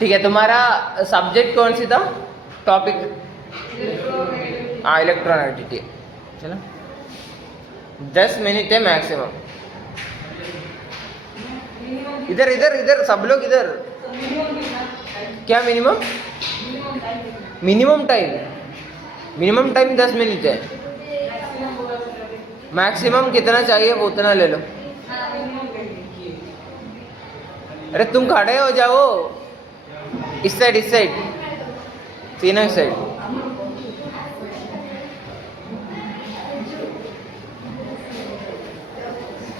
ठीक है, तुम्हारा सब्जेक्ट कौन सी था, टॉपिक? हाँ, इलेक्ट्रोनेगेटिविटी। चलो 10 मिनट है मैक्सिमम। इधर इधर इधर सब लोग इधर। क्या मिनिमम? मिनिमम टाइम 10 मिनट है। मैक्सिमम कितना चाहिए वो उतना ले लो। अरे तुम खड़े हो जाओ, इस साइड तीनों इस साइड।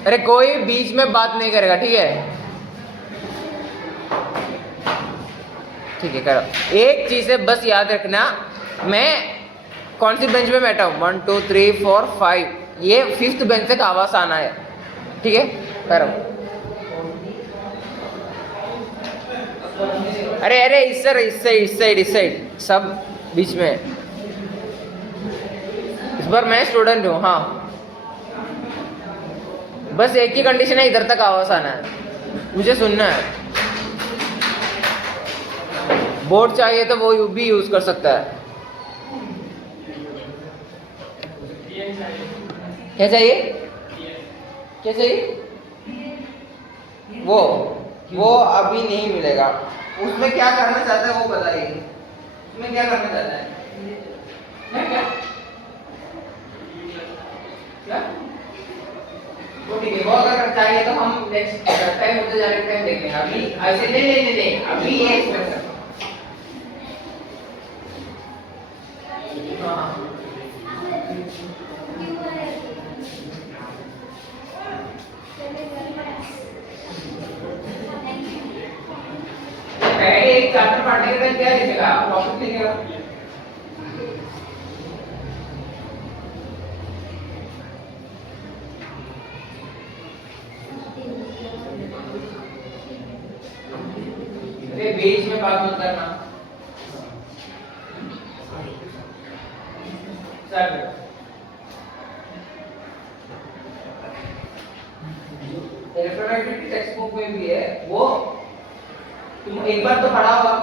अरे कोई बीच में बात नहीं करेगा, ठीक है? ठीक है, करो। एक चीज है बस याद रखना, मैं कौन सी बेंच पे बैठा हूँ? 1 2 3 4 5, ये 5th बेंच तक आवाज आना है, ठीक है? करो। अरे अरे इस साइड सब बीच में। इस बार मैं स्टूडेंट हूँ। हाँ, बस एक ही कंडीशन है, इधर तक आवाज आना है, मुझे सुनना है। बोर्ड चाहिए तो वो भी यूज कर सकता है। क्या चाहिए? क्या चाहिए? वो अभी नहीं मिलेगा। उसमें क्या करना चाहता है वो बताइए। उसमें क्या करना चाहता है? क्या वो ठीक है, वो अगर चाहिए तो हम नेक्स्ट टाइम होते जाने टाइम देखेंगे। अभी ऐसे नहीं, अभी ये एक्सप्रेशन। पहले एक चैप्टर पढ़ने के बाद क्या लिखेगा? टॉपिक लिखेगा। अरे बीच में बात मत करना। इलेक्ट्रोनेगेटिविटी टेक्स्ट बुक में भी है, वो तुम एक बार तो पढ़ा होगा,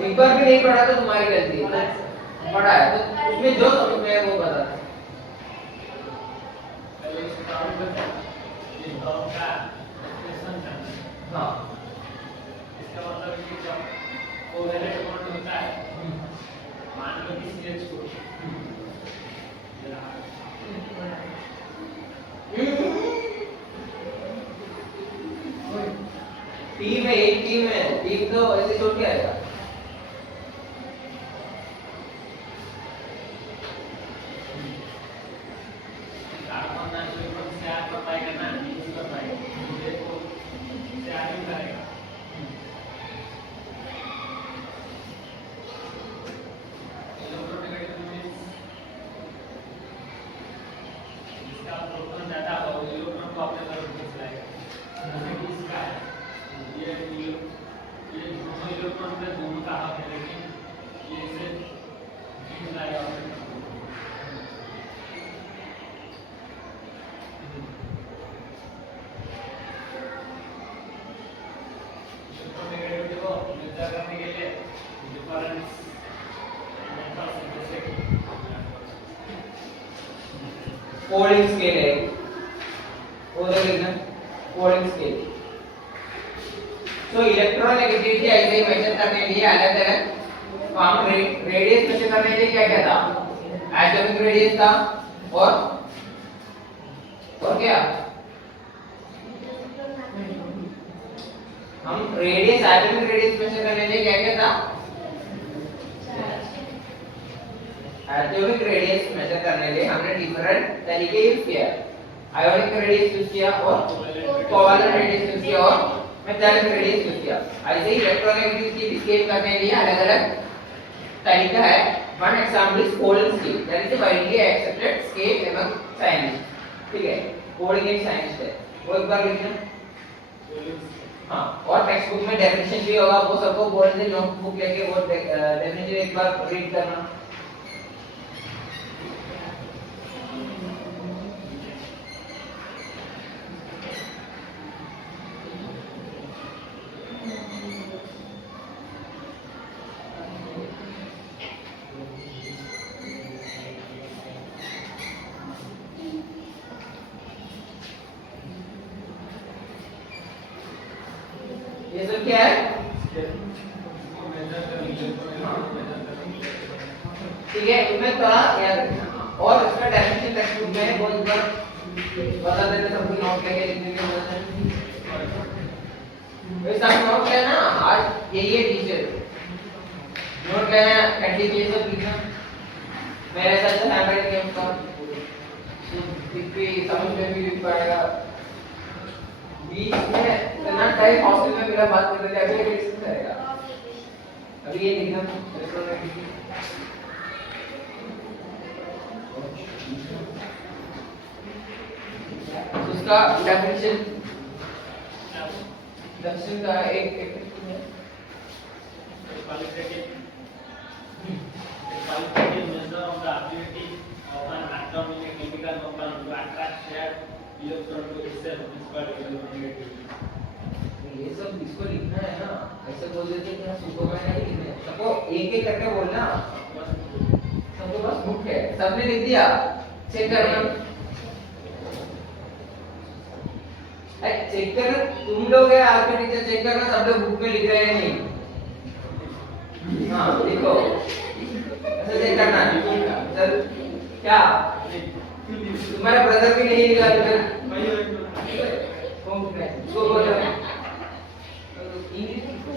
एक बार भी नहीं पढ़ा तो तुम्हारी गलती है। पढ़ा है तो उसमें जो समझ में है वो बता। हाँ, इसका मतलब कि जब कोवेलेंट बॉन्ड होता है, मान लो कि CH4 टीम है, एक टीम है, टीम तो ऐसे छोड़ के आएगा। कार्बन नाइट्रोजन से आग बताएगा ना, नीचे बताएगा, देखो से आग ही करेगा। इलेक्ट्रोनेगेटिव मींस इसका प्रोटॉन ज्यादा हो, इलेक्ट्रॉन को अपने तरफ खींच लाएगा। जैसे कि इसका है, ये दोनों इलेक्ट्रॉन में दोनों का हक है, लेकिन ये इसे खींच लाएगा अपने तरफ। इलेक्ट्रोनेगेटिविटी को मेजर करने के लिए डिफरेंस मेथड जैसे कोडिंग स्केल है, वो देखना कोडिंग स्केल। तो इलेक्ट्रोनेगेटिविटी ऐसे ही मेजर करने के लिए अलग अलग हम रेडियस मेजर करने के लिए क्या क्या था? एटॉमिक रेडियस था, और क्या? हम रेडियस, एटॉमिक रेडियस मेजर करने के लिए क्या क्या था? एटॉमिक रेडियस मेजर करने के लिए हमने डिफरेंट तरीके यूज किया। आयोनिक रेडियस यूज किया, और कोवेलेंट रेडियस यूज किया, और मेटालिक रेडियस यूज किया। ऐसे ही इलेक्ट्रोनेगेटिविटी स्केल करने के लिए अलग अलग तरीका है। One example is cold scale, that is widely accepted scale among scientist. ठीक है, कोल्ड एक साइंस है, वो एक बार लिखना। हाँ, और टेक्स्ट बुक में डेफिनेशन भी होगा, वो सबको बोल दे, नोटबुक लेके वो डेफिनेशन एक बार रीड करना। ये सब क्या है? ठीक है, इसमें थोड़ा याद रखना। और इसका डेफिनेशन टेक्स्ट बुक में बहुत बार बता देते, सबको नोट करके लिखने के बोलते हैं। वैसा नोट लेना, आज यही है टीचर नोट लेना, एंटीकेस सब लिखना। मेरे साथ तो हैंडराइटिंग है उसका, भी समझ में भी पड़ेगा। बीच में इतना टाइम हॉस्टल में मेरा बात करने लगे, अभी कैसे करेगा? अभी ये लिखना इलेक्ट्रोमैग्नेटिक उसका डेफिनेशन का एक qualitative measure of the ability of an atom in a chemical compound to attract shared electron to itself is called electronegativity. ये सब इसको लिखना है ना, ऐसे बोल देते कि हम सुपरमैन नहीं लिखने, सबको एक एक करके बोलना। सबके पास बुक है, सबने लिख दिया, चेक करना। चेक करना, तुम लोग है आज के टीचर, चेक करना सब लोग बुक में लिख रहे हैं नहीं। हाँ देखो, ऐसे चेक करना है। चल क्या तुम्हारा ब्रदर भी नहीं लिखा इधर? कौन है? उसको बोलो इंग्लिश लिखो।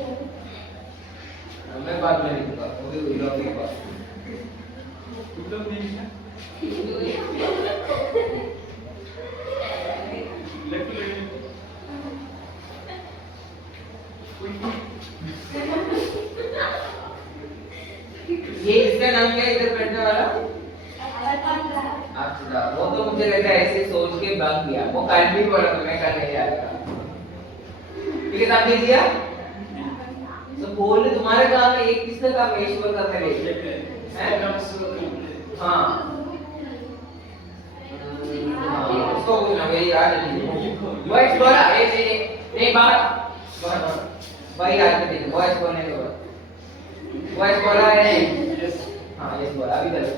मैं बाद में लिखूंगा, वो भी लॉग के पास। तुम लोग नहीं लिखा? ये इसका नाम क्या है इधर बैठने वाला? अच्छा, वो तो मुझे लगा ऐसे सोच के भाग गया, वो कल भी पढ़ा तो मैं कल नहीं आया। ठीक है, साहब लिख दिया। तो बोल तुम्हारे काम में एक किसका काम है? ईश्वर का करे हैं? हाँ उसको बोलना भाई यार, वॉइस बोला एक बार भाई याद कर दीजिए, वॉइस बोलने के बाद वॉइस बोला है। हाँ यस बोला, अभी करो,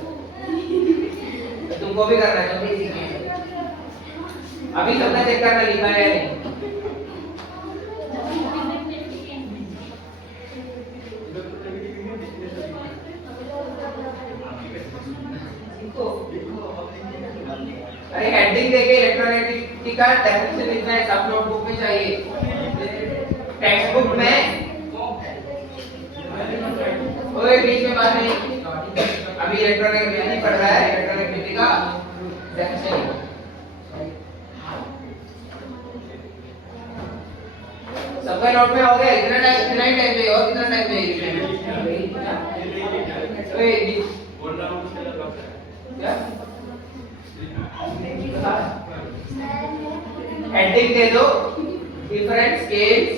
तुमको भी करना है, तुम भी सीखना। अभी सबका चेक करना, लिखा है नहीं। अरे हेडिंग देके इलेक्ट्रोनेगेटिविटी का डेफिनेशन लिखना है, सब नोटबुक में चाहिए। टेक्स्ट बुक में ओए बीच में बात नहीं, अभी इलेक्ट्रोनेगेटिविटी पढ़ रहा है, इलेक्ट्रोनेगेटिविटी का डेफिनेशन। सबका नोट में हो गया? इतना टाइम, इतना ही टाइम चाहिए, और कितना टाइम चाहिए? ओए क्या हेडिंग दे दो, डिफरेंट स्केल्स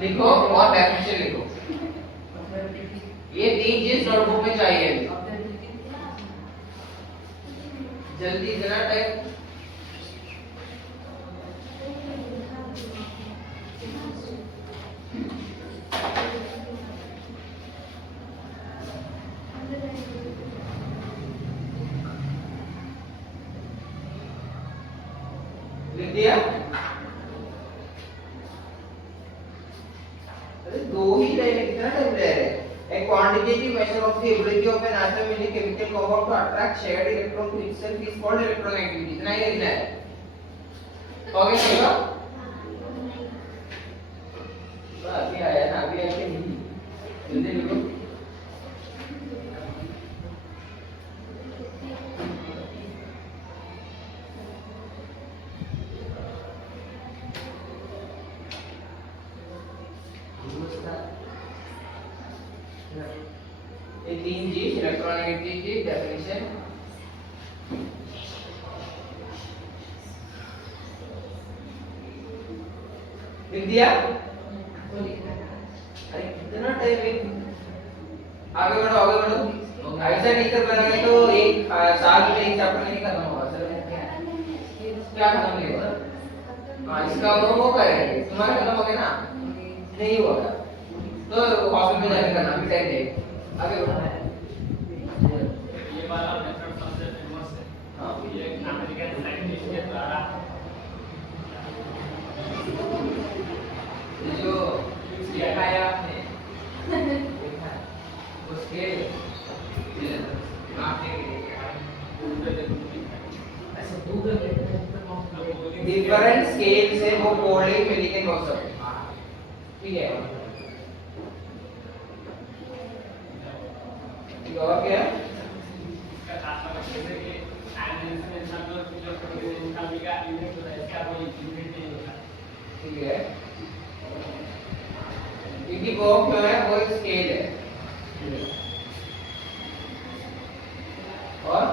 लिखो और डेफिनेशन लिखो। ये तीन चीज नोटबुक में चाहिए। जल्दी इतना टाइम लिख दिया। अरे दो ही लाइन, कितना टाइम ले रहे? A quantitative measure of the ability of an atom in a chemical compound to attract shared electron to itself is called electronegativity. इतना ही लिखना है। हो गया चलो? अभी आया ना, अभी आके नहीं, जल्दी लिखो। ये तीन चीज इलेक्ट्रोनेगेटिविटी डेफिनेशन। लिख दिया? अरे कितना टाइम है? आगे बढ़ो, आगे बढ़ो। ऐसा नहीं कर बनाएंगे तो एक साल में एक चैप्टर नहीं खत्म होगा। चलो क्या खत्म नहीं होगा? हाँ इसका वो करेंगे, तुम्हारा खत्म हो गया ना? नहीं होगा तो हॉस्पिटल में जाके करना, भी टाइम देगा। आगे बढ़ना है। ये वाला मेथड सबसे फेमस है। हाँ ये अमेरिकन साइंटिस्ट के द्वारा जो डिफरेंट स्केल से वो कोल्ड मिलिकन हो सकते हैं, ठीक है। और क्या इसका खास बात जैसे कि आयन में इंसान को जो प्रोटीन निकालने का यूनिट होता है, इसका कोई यूनिट नहीं होता, ठीक है। क्योंकि वो क्यों है, वो स्केल है। और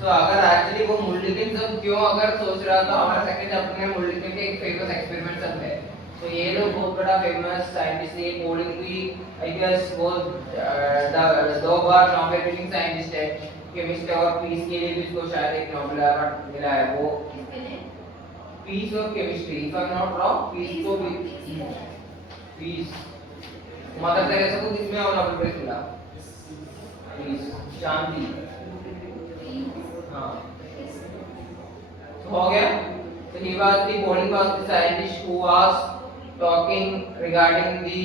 तो अगर एक्चुअली वो मुल्लिकन सब क्यों अगर सोच रहा था, हमारा सेकंड चैप्टर में मुल्लिकन के एक फेमस एक्सपेरिमेंट सब है। तो ये लोग बहुत बड़ा फेमस साइंटिस्ट है, कोडिंग भी आई गेस वो 2 बार नोबेल विनिंग साइंटिस्ट है, केमिस्ट है, और पीस के लिए भी उसको शायद एक नोबेल अवार्ड मिला है। वो पीस और chemistry, if I am not wrong, peace को भी पीस मदर टेरेसा को किसमें और नोबेल प्राइज मिला? पीस, शांति। हाँ, तो हो गया। So he was the Pauling was the scientist who was talking regarding the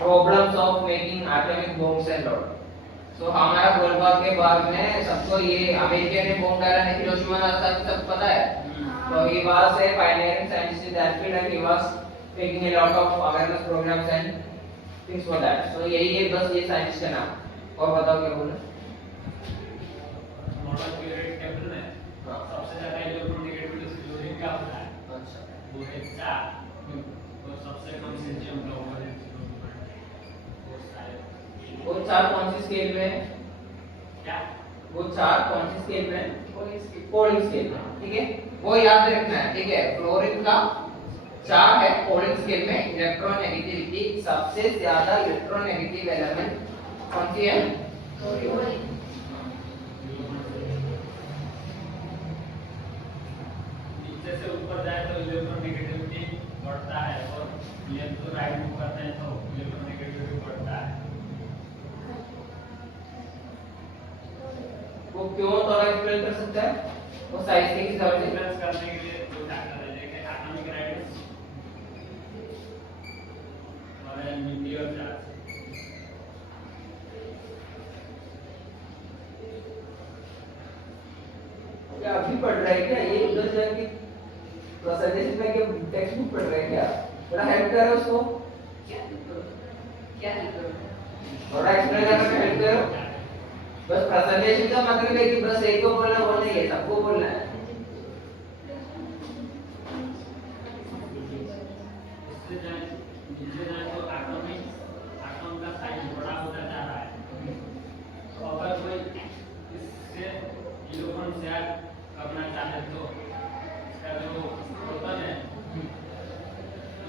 problems of making atomic bombs and all. So हमारा गोलबाग के बाद में सबको ये अमेरिका ने बॉम्ब डाला नहीं, हिरोशिमा नागासाकी सब पता है। So he was a pioneering scientist in that field and he was taking a lot of awareness programs and things for that. So यही है बस ये साइंटिस्ट का नाम। और बताओ क्या बोला? मॉडल पीरियड टेबल में सबसे ज्यादा इलेक्ट्रोनेगेटिविटी क्लोरीन का होता है, अच्छा, वो है 4, और सबसे कम सीजियम का होगा है 0.5। वो शायद वो 4 कौन सी स्केल में? क्या वो 4 कौन सी स्केल में? कोल्डिंग स्केल में, ठीक है। वो याद रखना है, ठीक है। फ्लोरीन का 4 है कोल्डिंग स्केल में। इलेक्ट्रोनेगेटिविटी सबसे ज्यादा इलेक्ट्रोनेगेटिव एलिमेंट कौन सी है? फ्लोरीन। नीचे से ऊपर जाए तो इलेक्ट्रोनेगेटिविटी बढ़ता है, और लेफ्ट टू राइट मूव करते हैं तो इलेक्ट्रोनेगेटिविटी बढ़ता है। वो क्यों थोड़ा एक्सप्लेन कर सकता है? वो साइज के हिसाब से डिफरेंस करने के लिए दो फैक्टर है, एक है एटॉमिक रेडियस और है न्यूक्लियर चार्ज। क्या अभी पढ़ रहा है क्या ये? उधर जाके प्रेजेंटेशन में क्या टेक्स्ट बुक पढ़ रहा है क्या? थोड़ा हेल्प करो उसको, क्या लिखो? थोड़ा एक्सप्लेन करने में हेल्प करो। बस प्रेजेंटेशन का मतलब है कि बस एक को बोलना वो नहीं है, सबको बोलना है। इससे जाए नीचे जाए तो एटॉम का साइज बड़ा होता जा रहा है। तो अगर कोई इससे इलेक्ट्रॉन शेयर करना चाहे तो इसका जो प्रोटॉन है,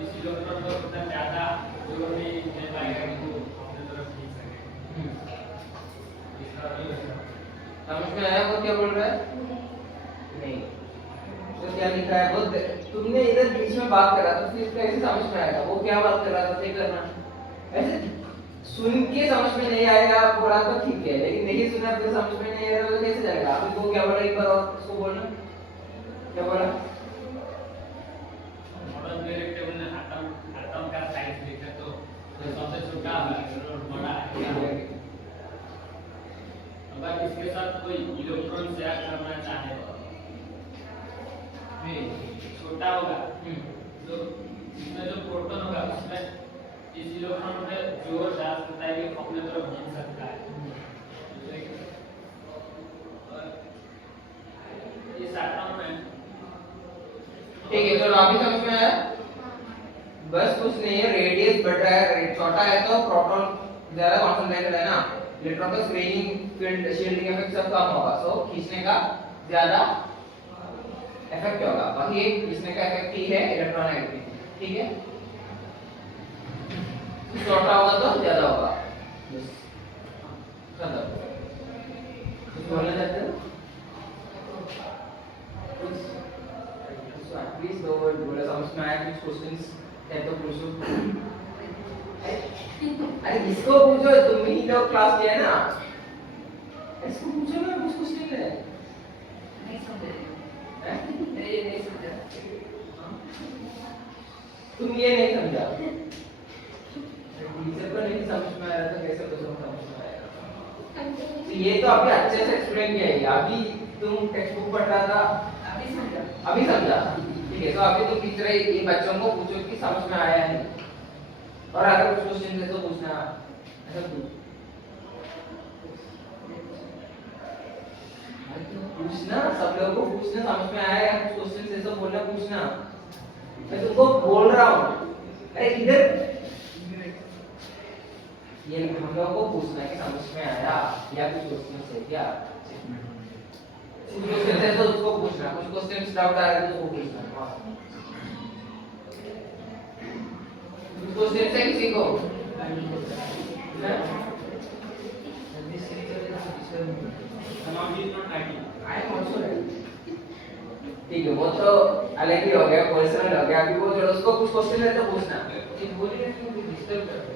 इस इलेक्ट्रॉन को उतना ज्यादा जोर नहीं दे पाएगा कि वो अपनी तरफ खींच सके। समझ में आया वो क्या बोल रहा है? नहीं, तो क्या लिखा है? वो तुमने इधर बीच में बात करा तो फिर कैसे समझ में आएगा? वो क्या बात कर रहा था देख लेना। ऐसे सुन के समझ में नहीं आएगा बोला तो ठीक है, लेकिन नहीं सुना फिर समझ में नहीं आएगा तो कैसे जाएगा? अभी वो क्या बोला, एक बार और उसको बोलना। क्या बोला? मॉडल पीरियड टेबल में एटम का साइज लिखा तो सबसे छोटा और बड़ा है। अगर इसके साथ कोई इलेक्ट्रॉन शेयर करना चाहे छोटा होगा, तो इसमें जो प्रोटॉन होगा उसमें इस इलेक्ट्रॉन पे जोर डाल सकता है कि अपने तरफ खींच सकता है। और इस एटम में ठीक है, चलो अभी समझ में आया? बस कुछ नहीं है, रेडियस बढ़ रहा है, छोटा है तो प्रोटॉन ज्यादा कॉन्सेंट्रेटेड है ना, इलेक्ट्रॉन का स्क्रीनिंग फील्ड शील्डिंग इफेक्ट सब कम होगा, सो खींचने का ज्यादा इफेक्ट होगा। बाकी एक खींचने का इफेक्ट ही है इलेक्ट्रोनेगेटिविटी, ठीक है। छोटा होगा तो ज्यादा होगा। बस खत्म। कुछ बोलना चाहते हो? कुछ प्लीज दो वर्ड बोला, समझ में आया? कुछ क्वेश्चंस है तो पूछो। अरे इसको पूछो, तुम ही लोग क्लास किया है ना, इसको पूछो ना, कुछ नहीं है। नहीं समझे? हैं? नहीं समझा। तुम ये नहीं समझा, टीचर को नहीं समझ में आ रहा था, कैसे तो समझ में आएगा? तो ये तो अभी अच्छे से एक्सप्लेन किया है, अभी तुम टेक्स्ट बुक पढ़ रहा था, अभी समझा। अभी समझा। ठीक है, तो अभी तुम किस तरह इन बच्चों को पूछो कि समझ में आया है, और अगर कुछ क्वेश्चन है तो पूछना, ऐसा पूछना, सब लोगों को पूछना समझ में आया है, कुछ क्वेश्चन है तो बोलना, पूछना। मैं तुमको बोल रहा हूँ, अरे इधर ये हम लोगों को पूछना है कि समझ में आया या कुछ क्वेश्चन है क्या, कुछ क्वेश्चन है तो उसको पूछना, कुछ क्वेश्चन डाउट आ रहा है तो उसको पूछना, कुछ क्वेश्चन है किसी को आई एम आल्सो रेडी। ठीक है, वो तो अलग ही हो गया, पर्सनल हो गया, अभी वो जो उसको कुछ क्वेश्चन है तो पूछना, ये बोलिए क्यों डिस्टर्ब कर रहे हैं।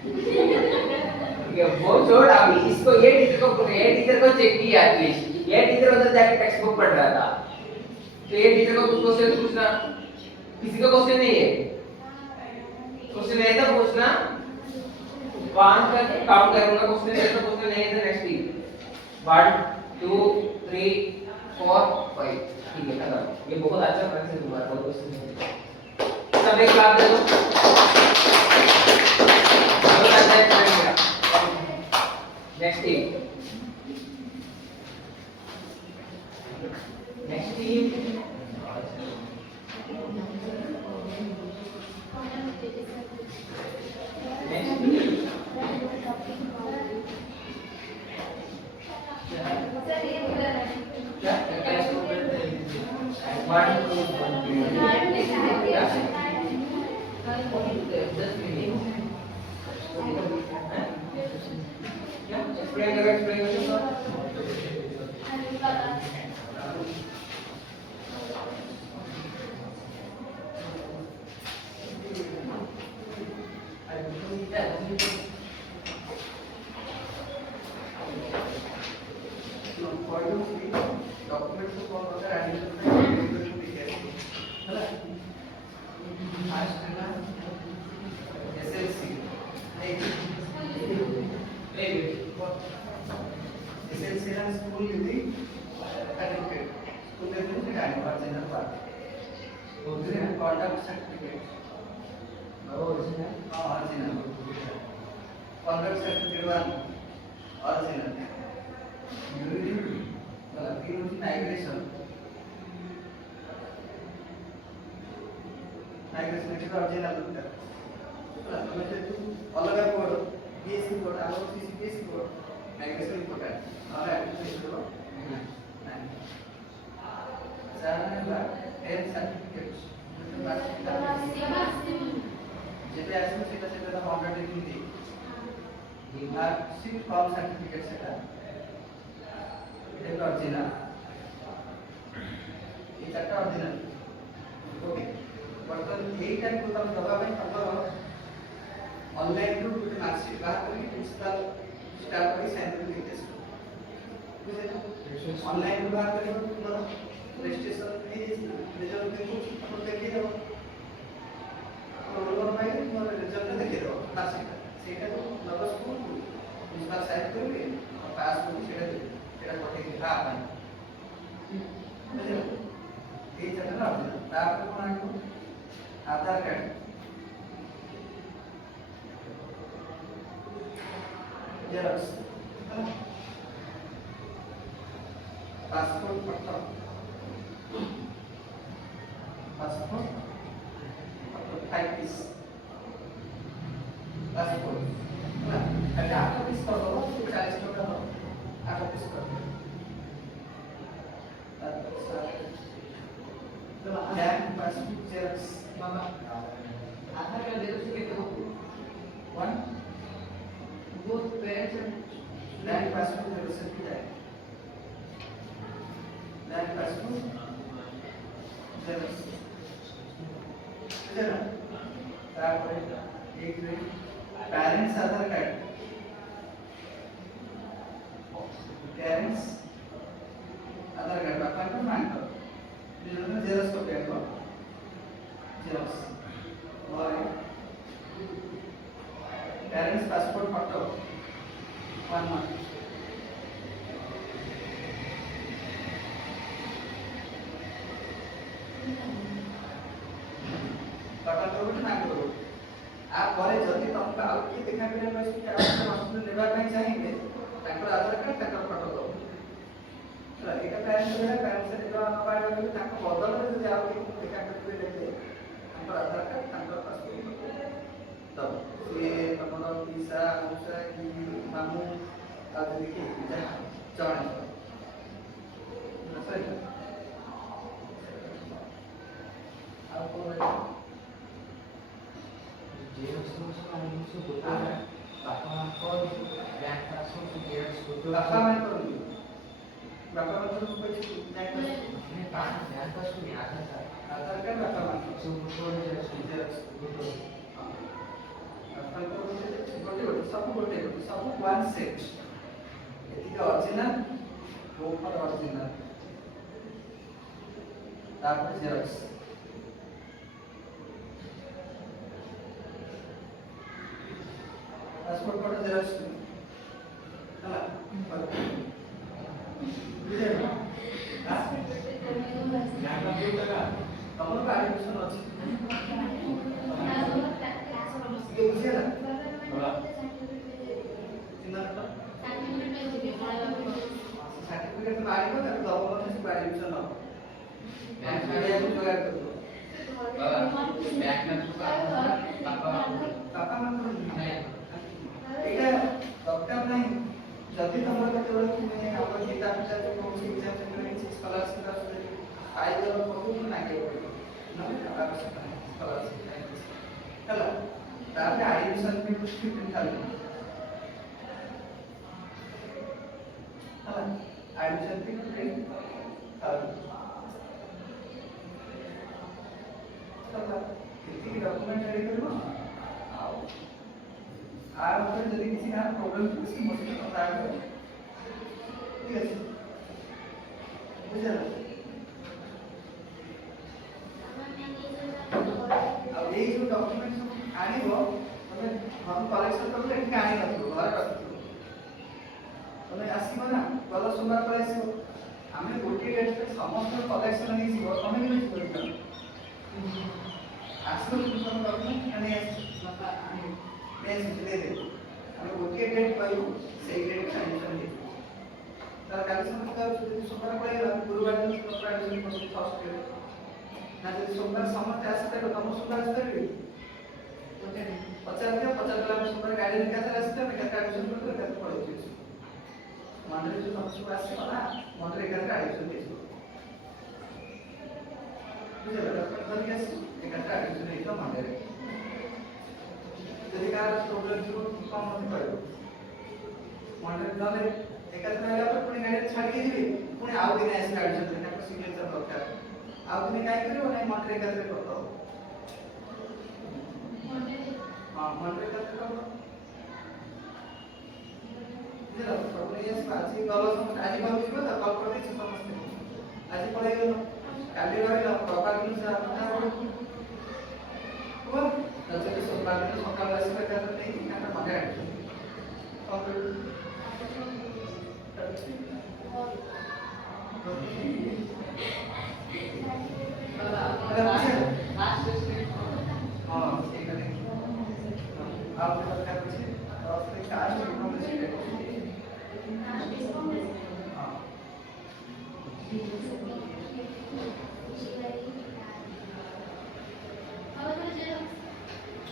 ठीक है, वो छोड़, अभी इसको ये टीचर को चेक किया एटलीस्ट, ये टीचर उधर जाके टेक्स्ट बुक पढ़ रहा था, तो ये टीचर को कुछ क्वेश्चन पूछना, किसी का क्वेश्चन नहीं है, क्वेश्चन है तो पूछना, 5 तक काउंट करूंगा, क्वेश्चन है तो क्वेश्चन नहीं है तो नेक्स्ट वीक 1 2 3 4 5। ठीक है, खत्म। ये बहुत अच्छा प्रैक्टिस है तुम्हारा, बहुत क्वेश्चन है, सब एक बात दे दो, बहुत अच्छा एक्सप्लेन किया। Next team, next team parents passport photo 1 month करेंगे ताको बदल में जब आप देखा करते लेते हमको आधार कार्ड हमको पासपोर्ट तब ये तमरो पिसा मुसा की मामू आदि की जहाँ जाने सही आपको जेरॉक्स का मुझे होता है बापा को बैंक ट्रांसफर से जेरॉक्स होता है बापा मैं करूँगी बापा मैं तो कुछ नहीं कर मैं पास बैंक का सुन आता था आधार कार्ड बापा मैं सो वो जेरॉक्स होता है अपन को गोटे सब वन सेट एतिक ओरिजिनल वो पर ओरिजिनल तापर जेरॉक्स पासपोर्ट फोटो जेरॉक्स हला बुझे ना हां क्या कंप्यूटर का तमरो का एडमिशन अछि ये बुझे ना थोड़ा चिन्ह कर सर्टिफिकेट तो आइबो त दबो से एडमिशन हो बैंक में जुगाड़ कर दो बैंक में तो बापा पापा मन को नहीं एटा डॉक्टर नहीं जल्दी तमरो केवल तुम्हें हमर किताब से कोन सी एग्जाम सेंटर में स्कॉलरशिप का आई तो बहुत ना के ना आवश्यक है स्कॉलरशिप चलो ताकि एडमिशन में कुछ भी निकाल चलो एडमिशन पे करें चलो कितनी डॉक्यूमेंट रेडी करो आओ आप अगर यदि किसी का प्रॉब्लम है उसकी मुझसे बता दो ठीक है बुझे ना अब ये जो डॉक्यूमेंट आने वो हमें हम कलेक्शन करके एठी आने ना तो घर रखो तमे आसीबो ना गला सोमवार पर आसीबो हमें गोटे डेट पे समस्त कलेक्शन नहीं जीवो तमे भी नहीं जीवो आसीबो तुम डॉक्यूमेंट आने मैं ले दे हमें गोटे डेट पाइबो सेही डेट का एडमिशन दे तर कलेक्शन का सोमवार पर गुरुवार दिन सोमवार एडमिशन को फर्स्ट डेट ना जब सोमवार समस्त आसते तो तुम सोमवार आसते भी पचास दिया 50 वाला में सोमवार गाड़ी निकाल कर आसते मैं का एडमिशन करते कर पड़े मंडल जो समस्त आसे वाला मंडल का एडमिशन दे बुझे डॉक्टर कर के एक का एडमिशन दे तो मंडल यदि कार प्रॉब्लम जो कम होती पड़े मंडल नले एक का पहले पर पुणी गाड़ी छाड़ के जीवे पुणी आउ दिन ऐसे एडमिशन देना को सिग्नेचर दरकार आउ दिन काय करियो नहीं मंडल का से करतो हां मंडल का से करतो बुझे प्रॉब्लम ये आज गलो आज भाबी तो कॉल कर दे समस्त आज पड़े गेलो काली रहिला प्रकार दिन से आपना हुआ नचले सोमवार दिन सकाळ आसी का नहीं काना मगे हां ठीक है आप बता दीजिए और उसके चार्ज कितना बचेगा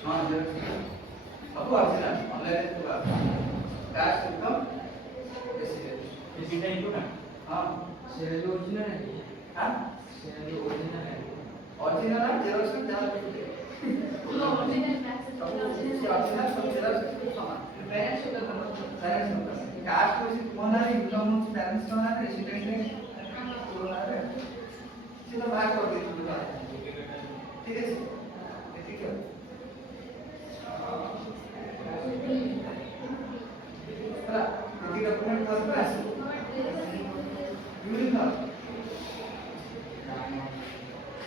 हां हां सब ओरिजिनल ऑनलाइन तो कैश इनकम किसी का हां शेयर जो ओरिजिनल है हां शेयर जो ओरिजिनल है ओरिजिनल है जेरॉक्स में ज्यादा लिखते ओरिजिनल सब जेरॉक्स समान पेरेंट्स होता था पेरेंट्स होता है कास्ट को सिर्फ होना है इनकम पेरेंट्स होना है रेसिडेंट होना है सीधा बाहर कर देते हैं ठीक है ठीक है चला यदि डॉक्यूमेंट कर पास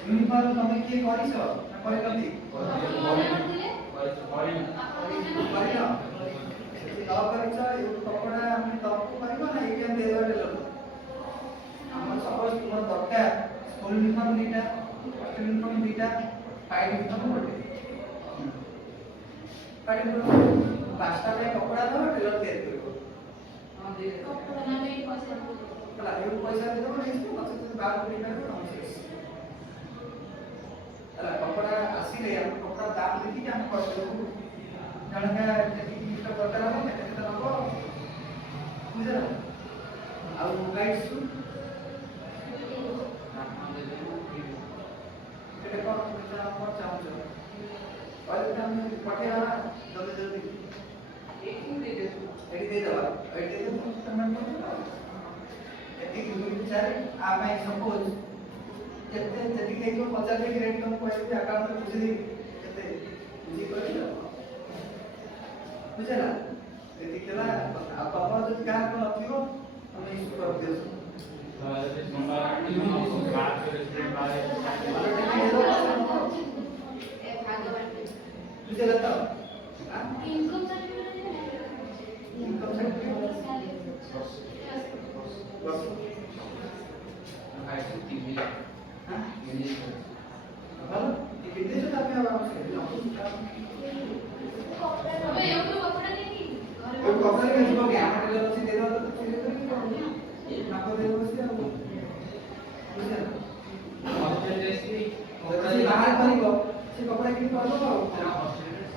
यूनिफॉर्म तमे के करिस ना करि नथि करिन तब करिछ यो कपड़ा हम तब करिबो ना एटीएम दे देबा टेलर हमर सपोज तुमर दरकार स्कूल यूनिफॉर्म दीटा हॉस्टल यूनिफॉर्म दीटा फाइल यूनिफॉर्म गोटे फाइल यूनिफॉर्म पांचटा पे कपड़ा दो टेलर दे देबो हां दे कपड़ा ना नहीं पसंद ହେଲା ଏଉ ପଇସା ଦେଇଦେବ ନେଇଯିବ ନଚେତ ଯଦି ବାହାରକୁ ନେଇପାରିବ ନହେଲେ ହେଲା କପଡ଼ା ଆସିଲେ ଆମେ କପଡ଼ା ଦାମ ଦେଖିକି ଆମେ କରିଦେବୁ ଜଣକା ଯେତିକି ମିଟର ଦରକାର ହେବ କେତେ ନେବ ବୁଝିଲ ଆଉ ଗାଇଡ୍ ସୁ କେତେ କ'ଣ ଚାହୁଁଛ କହିଲେ ଆମେ ପଠେଇବା ଜଲ୍ଦି ଜଲ୍ଦି ଏଠି ଦେଇଦେବା ଏଠି ଦେଇଦେବୁ ପେମେଣ୍ଟ କରିଦେବା ଏତିକି ଦୁଇ ଚାରି ଆ ପାଇଁ ସପୋଜ କେତେ ଯେତିକି ହେଇଥିବ 50 ଦେଇକି ରେଟ୍ ତମକୁ କହିବି ଆକାଉଣ୍ଟରେ ବୁଝିଦେବି କେତେ ବୁଝି କରିବ ବୁଝିଲା ଏତିକି ହେଲା ଆଉ ତମର ଯଦି କାହାର କ'ଣ ନଥିବ ତମେ ଇସ୍ୟୁ କରିଦିଅ ବୁଝିଲା ତ इनकम सर्टिफिकेट इनकम सर्टिफिकेट हाँ ଭଲ ବିଦେଶ ଆମେ ଆଉ अबे ये तो कपड़ा नहीं कोई कपड़े में जीव के आम टेलर से दे दो तो फिर नाप दे दो से अब बुझे हॉस्टल ड्रेस की से बाहर करिवो से कपड़ा कि करबो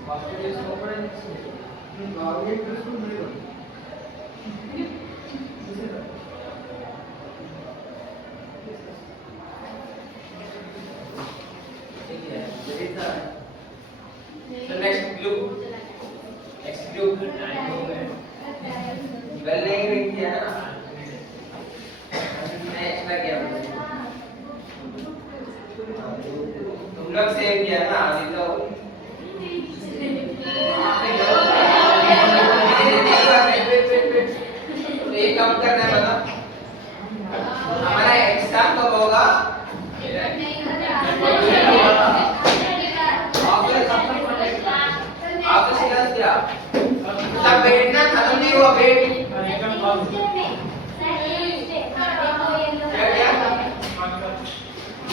हॉस्टल ड्रेस कपड़ा और ये ड्रेस को मिलिबो बुझे ठीक है very good so next blue time हो गया वेल नहीं किया ना मैं एक्स्ट्रा किया तुम लोग सेव किया ना अभी तो तो ये कब करना है बता हमारा एग्जाम कब होगा आपका सिलेबस क्या मतलब बैठना खत्म नहीं हुआ बैठ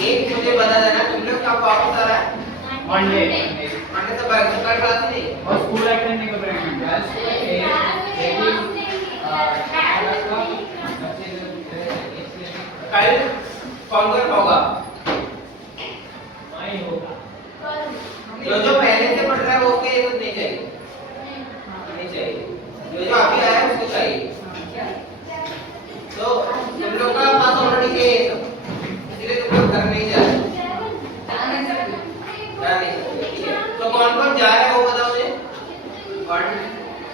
एक मुझे बता देना तुम लोग कब वापस आ रहा है मंडे मंडे से कल क्लास नहीं और स्कूल अटेंड नहीं कर रहे हैं बस कल कौन कौन होगा नहीं होगा जो पहले से पढ़ रहा है वो उसके ये कुछ नहीं चाहिए नहीं चाहिए जो अभी आया है उसको चाहिए तो तुम लोग का पास ऑलरेडी है ये सब इसलिए तुम लोग घर नहीं जा रहे जा नहीं सकते ठीक है तो कौन कौन जा रहा है वो बताओ मुझे 1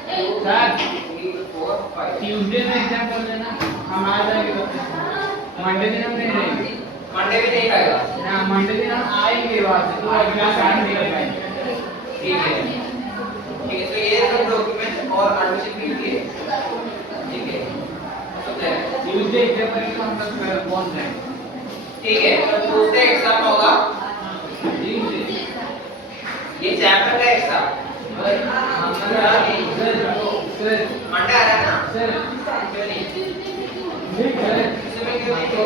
2 सर 3 4 5 ट्यूसडे में एग्जाम कर लेना हम आ जाएंगे मंडे दिन हम नहीं रहेंगे मंडे भी नहीं आएगा ना मंडे दिन हम आएंगे वहां से तो एग्जाम स्टार्ट नहीं कर पाएंगे ठीक है तो ये सब डॉक्यूमेंट और एडमिशन फीस के ठीक है तो ट्यूसडे एग्जाम करके हम तक पहुंच जाएंगे ठीक है तो ट्यूसडे एग्जाम होगा ट्यूसडे ये चैप्टर का एग्जाम सर मंडे आ रहा है ना सर क्यों नहीं सर इसमें क्यों नहीं तो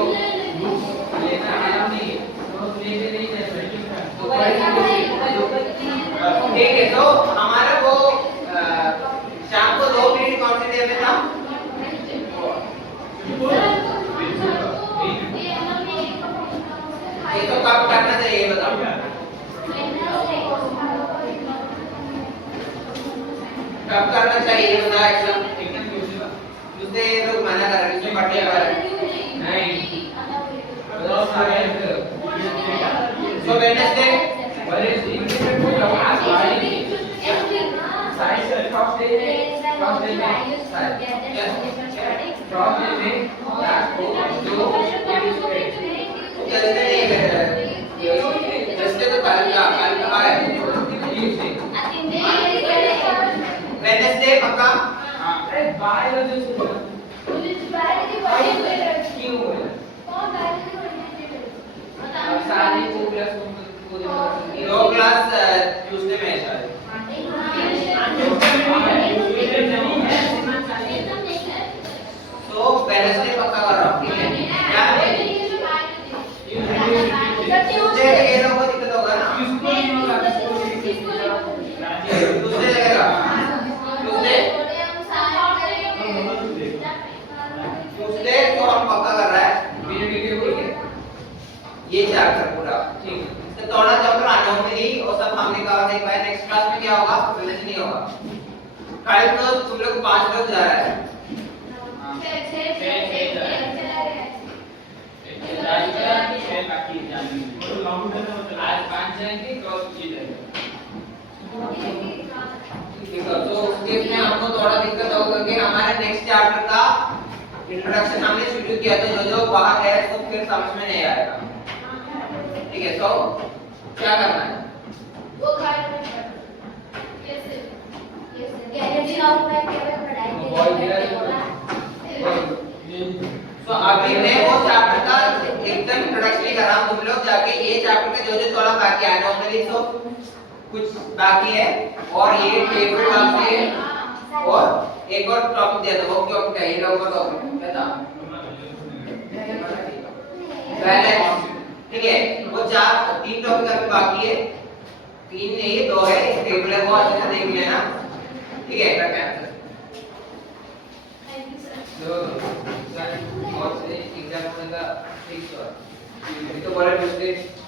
लेना है नहीं तो लेने नहीं है ठीक है तो हमारा वो शाम को 2 पीरियड कौन से डे में था ये तो कब करना चाहिए बताओ कब करना चाहिए ये बताओ एग्जाम एकदम दूसरे लोग मना कर रहे हैं इसमें पढ़ने वाले नहीं सो वेडनेसडे जैसे तो कल का है वेडनेसडे पक्का अरे बायोलॉजी क्यों है सारी को क्लास को 2 क्लास ट्यूसडे में है शायद तो वेडनेसडे पक्का कर रहा हूं ठीक है क्या है ट्यूसडे ये लोगों को दिक्कत होगा ना ट्यूसडे लगेगा ट्यूसडे तो हम ये चैप्टर पूरा ठीक इसका थोड़ा चैप्टर अनोमली और सब हमने कवर नहीं पाया नेक्स्ट क्लास में क्या होगा समझ नहीं होगा कल तो तुम लोग 5 लोग जा रहा है आज 5 जाएंगे क्रॉस किए जाएंगे ठीक है तो उसके में हमको थोड़ा दिक्कत होगा कि हमारे नेक्स्ट चैप्टर का इंट्रोडक्शन हमने शुरू किया तो जो बाहर है तो फिर समझ में नहीं आएगा ठीक है तो क्या करना है वो कार्ड में कैसे कैसे आउट में केवल पढ़ाई तो अभी मैं वो चैप्टर का एकदम इंट्रोडक्शन ही कर रहा हूं तुम लोग जाके ये चैप्टर का जो थोड़ा बाकी है नॉर्मली तो कुछ बाकी है और ये टेबल बाकी है और एक और टॉपिक दे दो वो क्यों क्या ये लोग टॉपिक बता बैलेंस ठीक है वो 3 टॉपिक अभी बाकी है 3 नहीं 2 है एक टेबल है वो अच्छे से देख लेना ठीक है करते हैं तो सर बहुत से एग्जाम्पल का फिक्स हुआ ये तो बड़े मिस्टेक